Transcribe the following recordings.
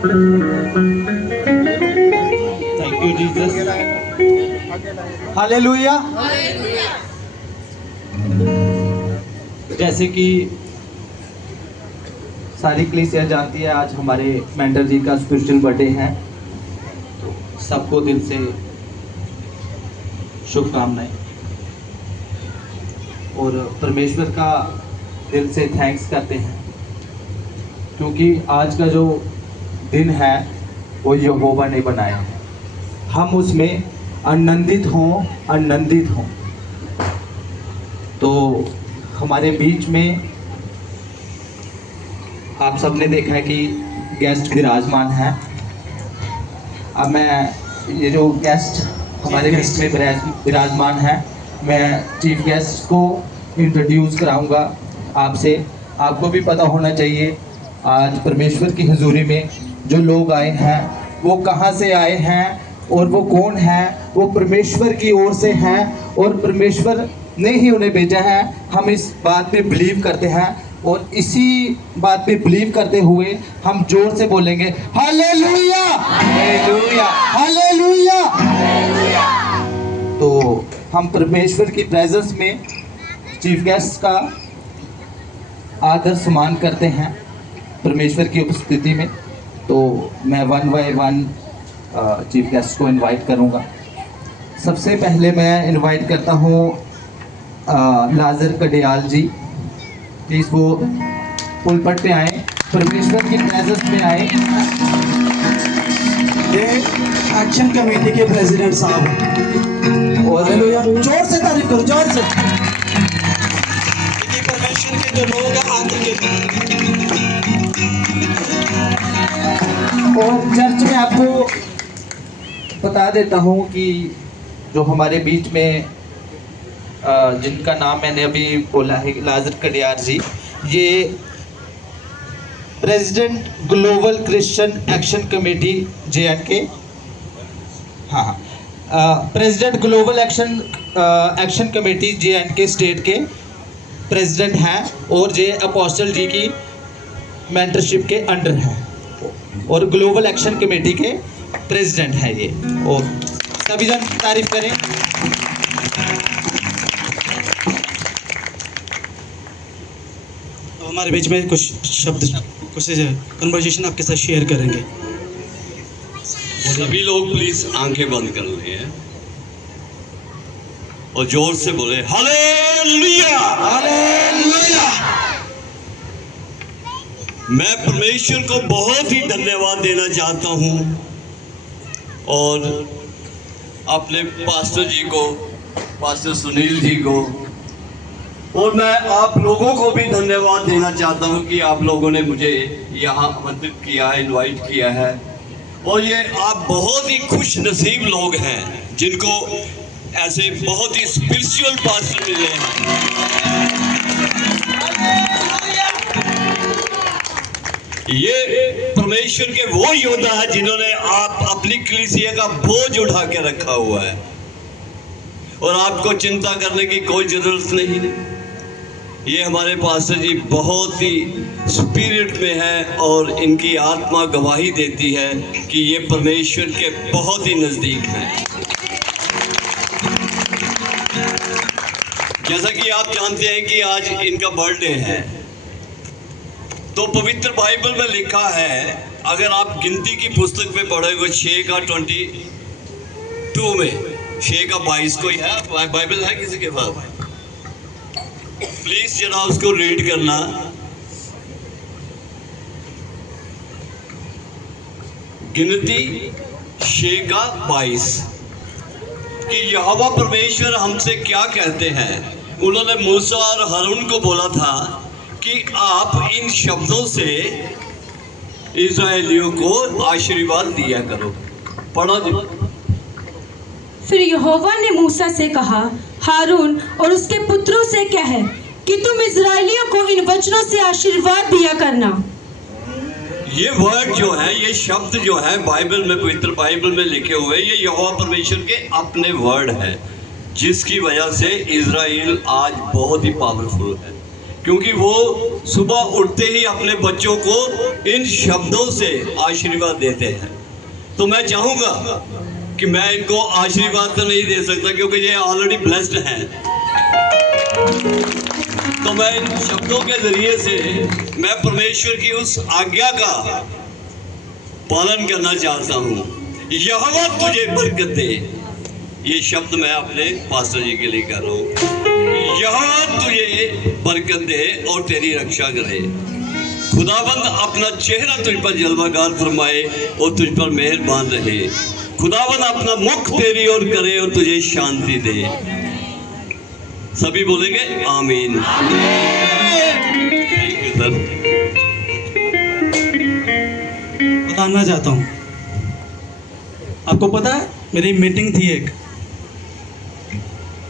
Thank you Jesus. Hallelujah. जैसे कि सारी कलीसिया जानती है, आज हमारे मेंटर जी का स्पिरिचुअल बर्थडे है, तो सबको दिल से शुभकामनाएं और परमेश्वर का दिल से थैंक्स करते हैं, क्योंकि आज का जो दिन है वो यहोवा ने बनाया है। हम उसमें आनंदित हों। तो हमारे बीच में आप सबने देखा है कि गेस्ट विराजमान है। अब मैं ये जो गेस्ट हमारे बीच में विराजमान है, मैं चीफ गेस्ट को इंट्रोड्यूस कराऊंगा आपसे। आपको भी पता होना चाहिए आज परमेश्वर की हुजूरी में जो लोग आए हैं वो कहाँ से आए हैं और वो कौन है। वो परमेश्वर की ओर से हैं और परमेश्वर ने ही उन्हें भेजा है। हम इस बात पे बिलीव करते हैं और इसी बात पे बिलीव करते हुए हम जोर से बोलेंगे हालेलुया, हालेलुया, हालेलुया। तो हम परमेश्वर की प्रेजेंस में चीफ गेस्ट का आदर सम्मान करते हैं परमेश्वर की उपस्थिति में। तो मैं one by one chief guest को इनवाइट करूंगा। सबसे पहले मैं इनवाइट करता हूं लाजर कडियाल जी। प्लीज़ वो पुलपट पे आए, परमेश्वर की प्रेजेंस में आए। ये एक्शन कमेटी के प्रेसिडेंट साहब, और हालेलुया, जोर से तारीफ करो, जोर से। परमेश्वर के जो लोग हैं आगे के, और चर्च में आपको बता देता हूँ कि जो हमारे बीच में जिनका नाम मैंने अभी बोला है, लाजर कडियाल जी, ये president global Christian action committee JNK, हाँ, president global action committee JNK state के प्रेसिडेंट हैं और ये अपोस्टल जी की मेंटरशिप के अंडर हैं और ग्लोबल एक्शन कमेटी के प्रेसिडेंट हैं ये। और सभी जन तारीफ करें। हमारे बीच में कुछ शब्द, कुछ कन्वर्सेशन आपके साथ शेयर करेंगे। सभी लोग प्लीज आंखें बंद कर लें और जोर से बोले हालेलुया, हालेलुया। मैं परमेश्वर को बहुत ही धन्यवाद देना चाहता हूं और अपने पास्टर जी को, पास्टर सुनील जी को, और मैं आप लोगों को भी धन्यवाद देना चाहता हूं कि आप लोगों ने मुझे यहाँ आमंत्रित किया है, इनवाइट किया है। और ये आप बहुत ही खुश नसीब लोग हैं जिनको ऐसे बहुत ही स्पिरिचुअल पास्टर मिले हैं। ये परमेश्वर के वो योद्धा है जिन्होंने आप अपनी कलीसिया का बोझ उठा के रखा हुआ है और आपको चिंता करने की कोई जरूरत नहीं। ये हमारे पास्टर जी बहुत ही स्पिरिट में है और इनकी आत्मा गवाही देती है कि ये परमेश्वर के बहुत ही नजदीक हैं। जैसा कि आप जानते हैं कि आज इनका बर्थडे है, तो पवित्र बाइबल में लिखा है, अगर आप गिनती की पुस्तक में पढ़ोगे 6 का 22 में, 6 का 22 कोई है बाइबल है किसी के पास? प्लीज जरा उसको रीड करना। गिनती 6 का 22 कि यहोवा परमेश्वर हमसे क्या कहते हैं। उन्होंने मूसा और हारून को बोला था कि आप इन शब्दों से इस्राएलियों को आशीर्वाद दिया करो। पढ़ो जी। फिर यहोवा ने मूसा से कहा, हारून और उसके पुत्रों से कह कि तुम इस्राएलियों को इन वचनों से आशीर्वाद दिया करना। ये वर्ड जो है, ये शब्द जो है बाइबल में, पवित्र बाइबल में लिखे हुए, ये यहोवा परमेश्वर के अपने वर्ड है, जिसकी वजह से इजराइल आज बहुत ही पावरफुल है। क्योंकि वो सुबह उठते ही अपने बच्चों को इन शब्दों से आशीर्वाद देते हैं। तो मैं चाहूँगा कि मैं इनको आशीर्वाद तो नहीं दे सकता क्योंकि ये ऑलरेडी ब्लेस्ड हैं, तो मैं इन शब्दों के जरिए से मैं परमेश्वर की उस आज्ञा का पालन करना चाहता हूँ। यहोवा तुझे बरकत दे, ये शब्द मैं अपने पास्टर जी के लिए कर रहा हूँ। यहोवा तुझे बरकत दे और तेरी रक्षा करे। खुदाबंद अपना चेहरा तुझ पर जलवागार फरमाए और तुझ पर मेहरबान रहे। खुदाबंद अपना मुख तेरी ओर करे और तुझे शांति दे। सभी बोलेंगे आमीन। Thank you sir. बताना चाहता हूँ, आपको पता है मेरी मीटिंग थी एक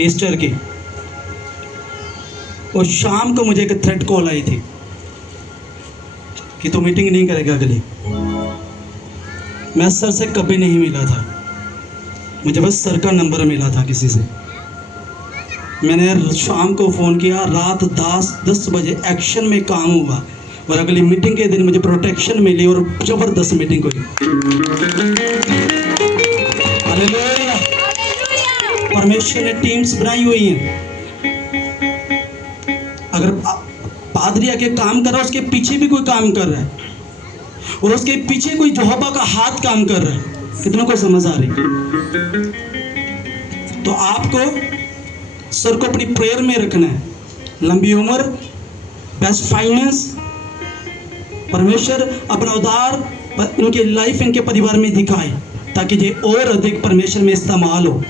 ईस्टर की, और शाम को मुझे एक थ्रेट कॉल आई थी कि तू मीटिंग नहीं करेगा अगली। मैं सर से कभी नहीं मिला था, मुझे बस सर का नंबर मिला था किसी से। मैंने शाम को फ़ोन किया, रात 10 बजे एक्शन में काम हुआ और अगली मीटिंग के दिन मुझे प्रोटेक्शन मिली और ज़बरदस्त मीटिंग हुई। हालेलुया। परमेश्वर ने टीम्स बनाई हुई हैं। अगर पादरी आके काम कर रहा है, उसके पीछे भी कोई काम कर रहा है, और उसके पीछे कोई यहोवा का हाथ काम कर रहा है। कितनों को समझ आ रही? तो आपको सर को अपनी प्रेयर में रखना है। लंबी उम्र, बेस्ट फाइनेंस, परमेश्वर अपना उदार इनके लाइफ इनके परिवार में दिखाए ताकि ये और अधिक परमेश्वर में इस्तेमाल हो।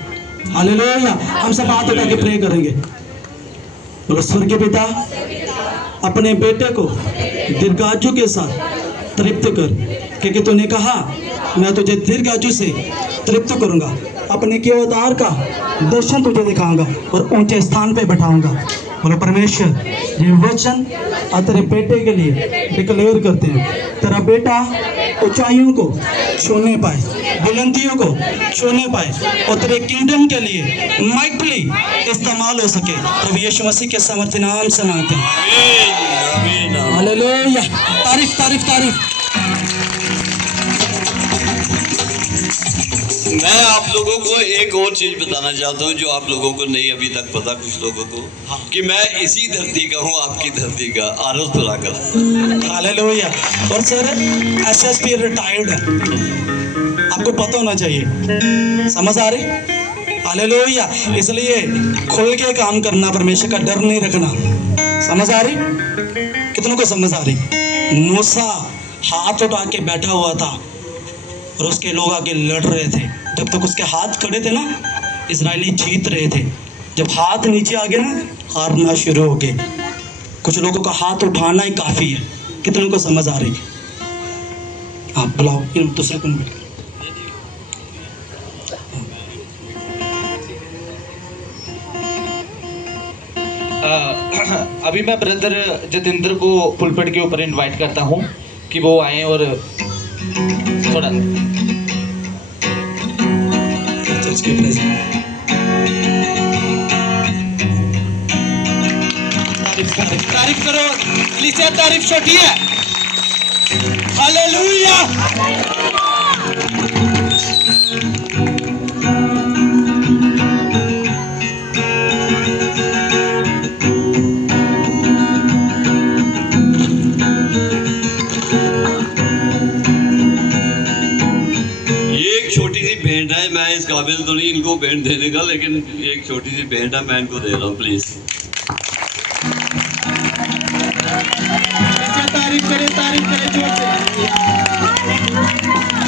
हालेलुया। हम सब हाथ उठा के प्रे करेंगे। बोलो, स्वर्गीय पिता, अपने बेटे को दीर्घायु के साथ तृप्त कर, क्योंकि तूने कहा मैं तुझे दीर्घायु से तृप्त करूंगा, अपने के अवतार का दर्शन तुझे दिखाऊंगा और ऊंचे स्थान पे बैठाऊंगा। बोलो परमेश्वर, ये वचन और तेरे बेटे के लिए डिक्लेयर करते हैं। तेरा बेटा ऊंचाइयों को छूने पाए, बुलंदियों को छूने पाए और तेरे किंगडम के लिए माइटली इस्तेमाल हो सके। प्रभु यीशु मसीह के समर्थी नाम से मांगते हैं। हालेलुया। तारीफ तारीफ तारीफ। मैं आप लोगों को एक और चीज बताना चाहता हूँ जो आप लोगों को नहीं अभी तक पता, कुछ लोगों को, कि मैं इसी धरती का हूँ, आपकी धरती का, आरसपुरा का। हालेलुया। और सर एसएसपी रिटायर्ड है, आपको पता होना चाहिए। समझ आ रही? हालेलुया। इसलिए खुल के काम करना, परमेश्वर का डर नहीं रखना। समझ आ रही? कितनों को समझ आ रही? मूसा हाथ उठा के बैठा हुआ था और उसके लोग आगे लड़ रहे थे। जब तक उसके हाथ खड़े थे ना, इजरायली जीत रहे थे। जब हाथ नीचे आ गए ना, हारना शुरू हो गए। कुछ लोगों का हाथ उठाना ही काफ़ी है। कितनों को समझ आ रही? आप बुलाओ इन दूसरे को। अभी मैं ब्रदर जतिंद्र को पुलपट के ऊपर इनवाइट करता हूँ कि वो आए और थोड़ा चर्च के प्रेसिडेंट। तारीफ करो, लीजिए तारीफ छोटी है। हालेलुया। छोटी सी भेंट है, मैं इस काबिल तो नहीं इनको भेंट देने का, लेकिन एक छोटी सी भेंट है, मैं इनको दे रहा हूँ। प्लीज तारीफ करे जोर से।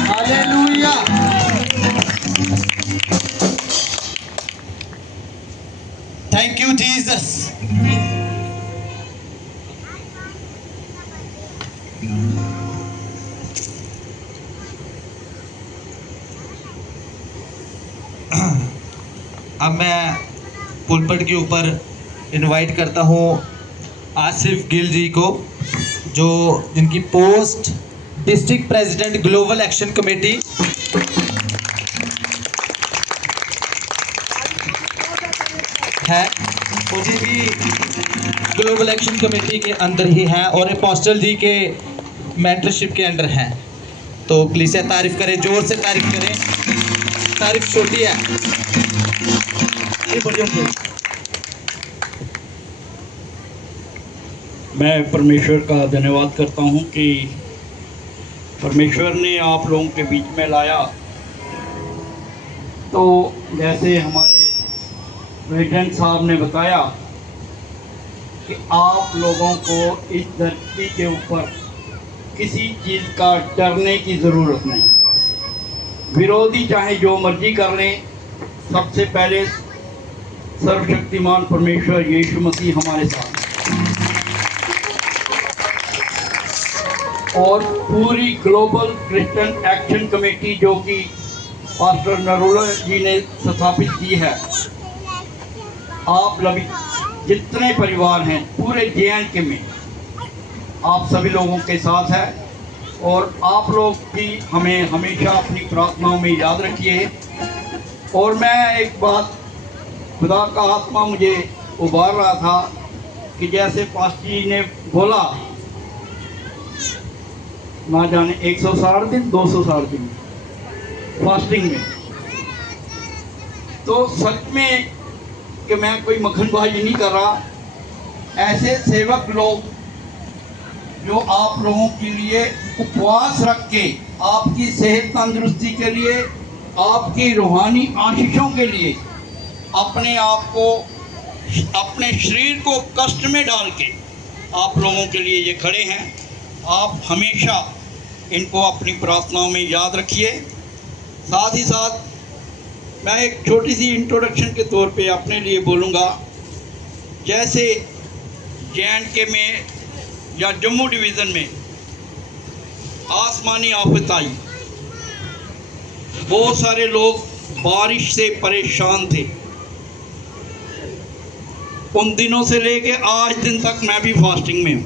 हालेलुया। Thank you Jesus. अब मैं पुलपट के ऊपर इनवाइट करता हूँ आसिफ गिल जी को, जो जिनकी post district president global action committee है। मुझे भी ग्लोबल एक्शन कमेटी के अंदर ही हैं और अपोस्टल जी के मेंटरशिप के अंडर हैं। तो प्लीज़ से तारीफ करें, जोर से तारीफ करें, तारीफ छोटी है। ये बढ़िया होंगे। मैं परमेश्वर का धन्यवाद करता हूं कि परमेश्वर ने आप लोगों के बीच में लाया। तो जैसे हमारे प्रेसिडेंट साहब ने बताया कि आप लोगों को इस धरती के ऊपर किसी चीज़ का डरने की ज़रूरत नहीं। विरोधी चाहे जो मर्जी कर लें, सबसे पहले सर्वशक्तिमान परमेश्वर यीशु मसीह हमारे साथ और पूरी ग्लोबल क्रिश्चियन एक्शन कमेटी जो कि पास्टर नरोला जी ने स्थापित की है। आप लभी जितने परिवार हैं पूरे JNK में आप सभी लोगों के साथ है और आप लोग भी हमें हमेशा अपनी प्रार्थनाओं में याद रखिए। और मैं एक बात, खुदा का आत्मा मुझे उबार रहा था कि जैसे पास्टर जी ने बोला ना जाने 160 दिन 260 दिन फास्टिंग में, तो सच में कि मैं कोई मक्खनबाजी नहीं कर रहा। ऐसे सेवक लोग जो आप लोगों के लिए उपवास रख के आपकी सेहत तंदुरुस्ती के लिए, आपकी रूहानी आशीषों के लिए अपने आप को, अपने शरीर को कष्ट में डाल के आप लोगों के लिए ये खड़े हैं। आप हमेशा इनको अपनी प्रार्थनाओं में याद रखिए। साथ ही साथ मैं एक छोटी सी इंट्रोडक्शन के तौर पे अपने लिए बोलूँगा। जैसे JNK में या जम्मू डिवीज़न में आसमानी आफत आई, बहुत सारे लोग बारिश से परेशान थे। उन दिनों से लेके आज दिन तक मैं भी फास्टिंग में हूँ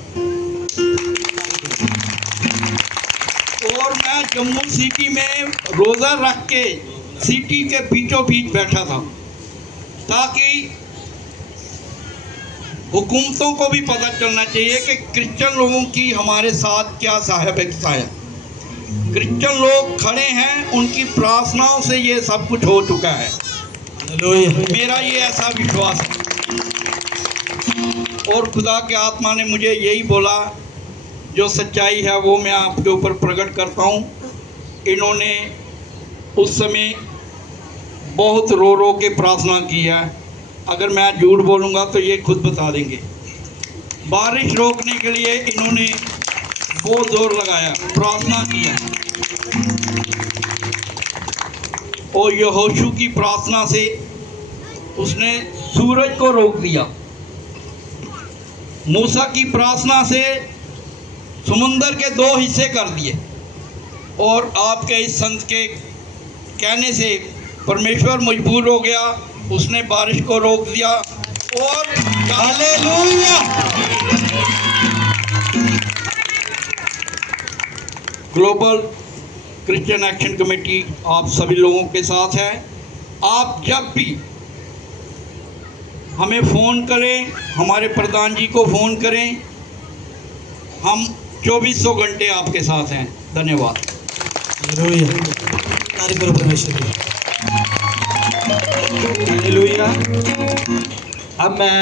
और मैं जम्मू सिटी में रोज़ा रख के सिटी के बीचों बीच बैठा था ताकि हुकूमतों को भी पता चलना चाहिए कि क्रिश्चियन लोगों की हमारे साथ क्या साहब है। क्रिश्चियन लोग खड़े हैं, उनकी प्रार्थनाओं से ये सब कुछ हो चुका है। मेरा ये ऐसा विश्वास है और खुदा के आत्मा ने मुझे यही बोला, जो सच्चाई है वो मैं आपके ऊपर प्रकट करता हूँ। इन्होंने उस समय बहुत रो रो के प्रार्थना की है। अगर मैं झूठ बोलूँगा तो ये खुद बता देंगे। बारिश रोकने के लिए इन्होंने बहुत जोर लगाया, प्रार्थना किया और यहोशू की प्रार्थना से उसने सूरज को रोक दिया। मूसा की प्रार्थना से समुंदर के 2 हिस्से कर दिए और आपके इस संत के कहने से परमेश्वर मजबूर हो गया, उसने बारिश को रोक दिया और hallelujah. Global Christian action committee आप सभी लोगों के साथ है। आप जब भी हमें फ़ोन करें, हमारे प्रधान जी को फ़ोन करें, हम 2400 घंटे आपके साथ हैं। धन्यवाद। हालेलुया। अब मैं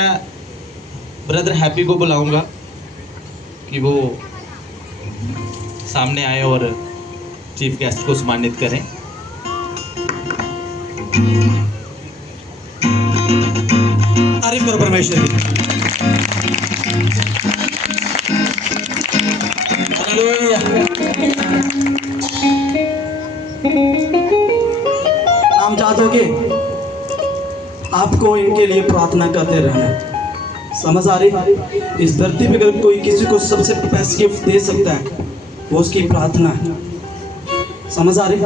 ब्रदर हैप्पी को बुलाऊंगा कि वो सामने आए और चीफ गेस्ट को सम्मानित करें। तारीफ करो परमेश्वर की। हालेलुया। नाम चाहते हो कि आपको इनके लिए प्रार्थना करते रहना। समझ आ रही? इस धरती पे अगर कोई किसी को सबसे बेस्ट गिफ्ट दे सकता है वो उसकी प्रार्थना है। समझ आ रही?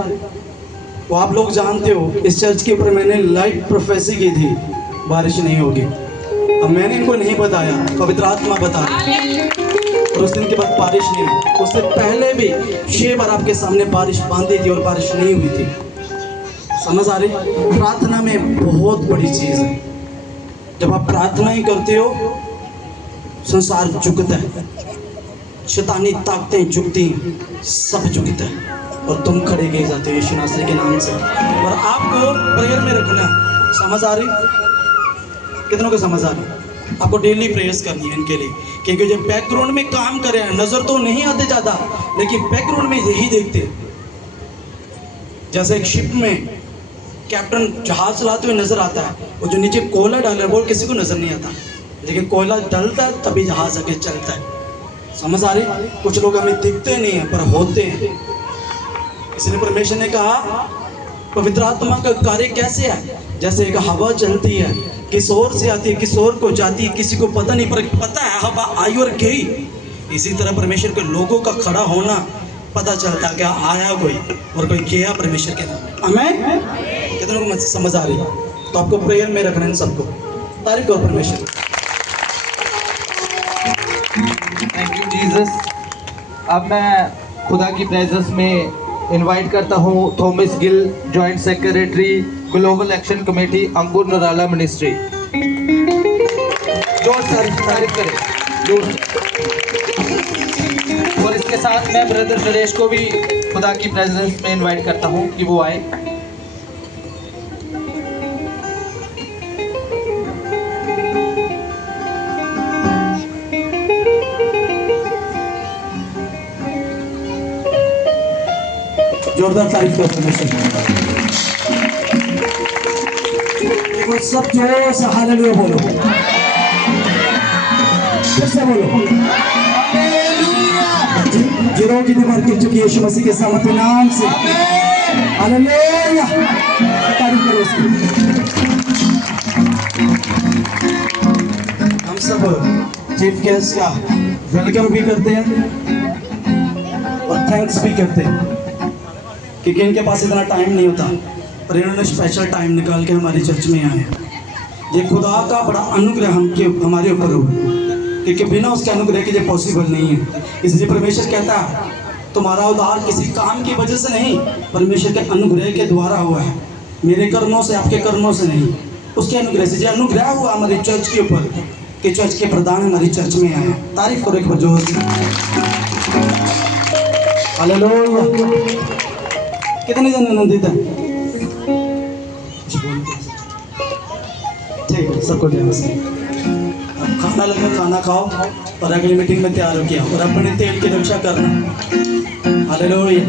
वो आप लोग जानते हो, इस चर्च के ऊपर मैंने लाइट प्रोफेसी की थी, बारिश नहीं होगी। अब मैंने इनको नहीं बताया, पवित्र आत्मा बताया और उस दिन के बाद बारिश नहीं हुई। उससे पहले भी 6 बार आपके सामने बारिश बांधी थी और बारिश नहीं हुई थी। समझ आ रही? प्रार्थना में बहुत बड़ी चीज़ है। जब आप प्रार्थना ही करते हो संसार झुकता है, शैतानी ताकतें झुकती हैं, सब झुकता है और तुम खड़े गए जाते हो यीशु नासरी के नाम से। और आपको प्रेयर में रखना है। समझ आ रही? कितनों को समझ आ रही? आपको डेली प्रेयर्स करनी है इनके लिए, क्योंकि जब बैकग्राउंड में काम कर रहे हैं, नज़र तो नहीं आते ज़्यादा, लेकिन बैकग्राउंड में यही देखते हैं। जैसे एक शिप में कैप्टन जहाज चलाते हुए नजर आता है, वो जो नीचे कोयला डाल है वो किसी को नजर नहीं आता, लेकिन कोयला डलता है तभी जहाज आगे चलता है। समझ आ रही? कुछ लोग हमें दिखते नहीं हैं पर होते हैं। इसलिए परमेश्वर ने कहा पवित्र आत्मा का कार्य कैसे है? जैसे एक हवा चलती है, किस ओर से आती है किस ओर को जाती है किसी को पता नहीं, पर पता है हवा आई और गई। इसी तरह परमेश्वर के लोगों का खड़ा होना पता चलता क्या आया कोई और कोई गया परमेश्वर के नाम। हमें कितनों को समझ आ रही है? तो आपको प्रेयर में रखना है सबको। तारीफ करो परमेश्वर। Thank you Jesus. अब मैं खुदा की प्रेजेंस में इनवाइट करता हूँ Thomas Gill, joint secretary global action committee Ankur Narala ministry. जोर से तारीफ करें, जोर से। और इसके साथ मैं ब्रदर नरेश को भी खुदा की प्रेजेंस में इनवाइट करता हूँ कि वो आए। जोरदार तारीफ करो परमेश्वर। सब जोर से हालेलुया बोलो, फिर से बोलो गिरोह की दीवार गिर चुकी है यीशु मसीह के सामर्थ्य नाम से। हालेलुया, तारीफ करो उसकी। हम सब चीफ गेस्ट का वेलकम भी करते हैं और थैंक्स भी करते हैं, क्योंकि इनके पास इतना टाइम नहीं होता, पर इन्होंने स्पेशल टाइम निकाल के हमारी चर्च में आए। ये खुदा का बड़ा अनुग्रह हमारे ऊपर हो, क्योंकि बिना उसके अनुग्रह के ये पॉसिबल नहीं है। इसलिए परमेश्वर कहता है तुम्हारा उद्धार किसी काम की वजह से नहीं, परमेश्वर के अनुग्रह के द्वारा हुआ है, मेरे कर्मों से आपके कर्मों से नहीं, उसके अनुग्रह से। जो अनुग्रह हुआ हमारी चर्च के ऊपर कि चर्च के प्रधान हमारी चर्च में आए। तारीफ करो एक बार जोर से। हालेलुया। कितने जन आनंदित हैं? ठीक है, सबको ध्यान से। अब खाना लगा, खाना खाओ और अगली मीटिंग में तैयार हो गया और अपने तेल की रक्षा करना। हालेलुया।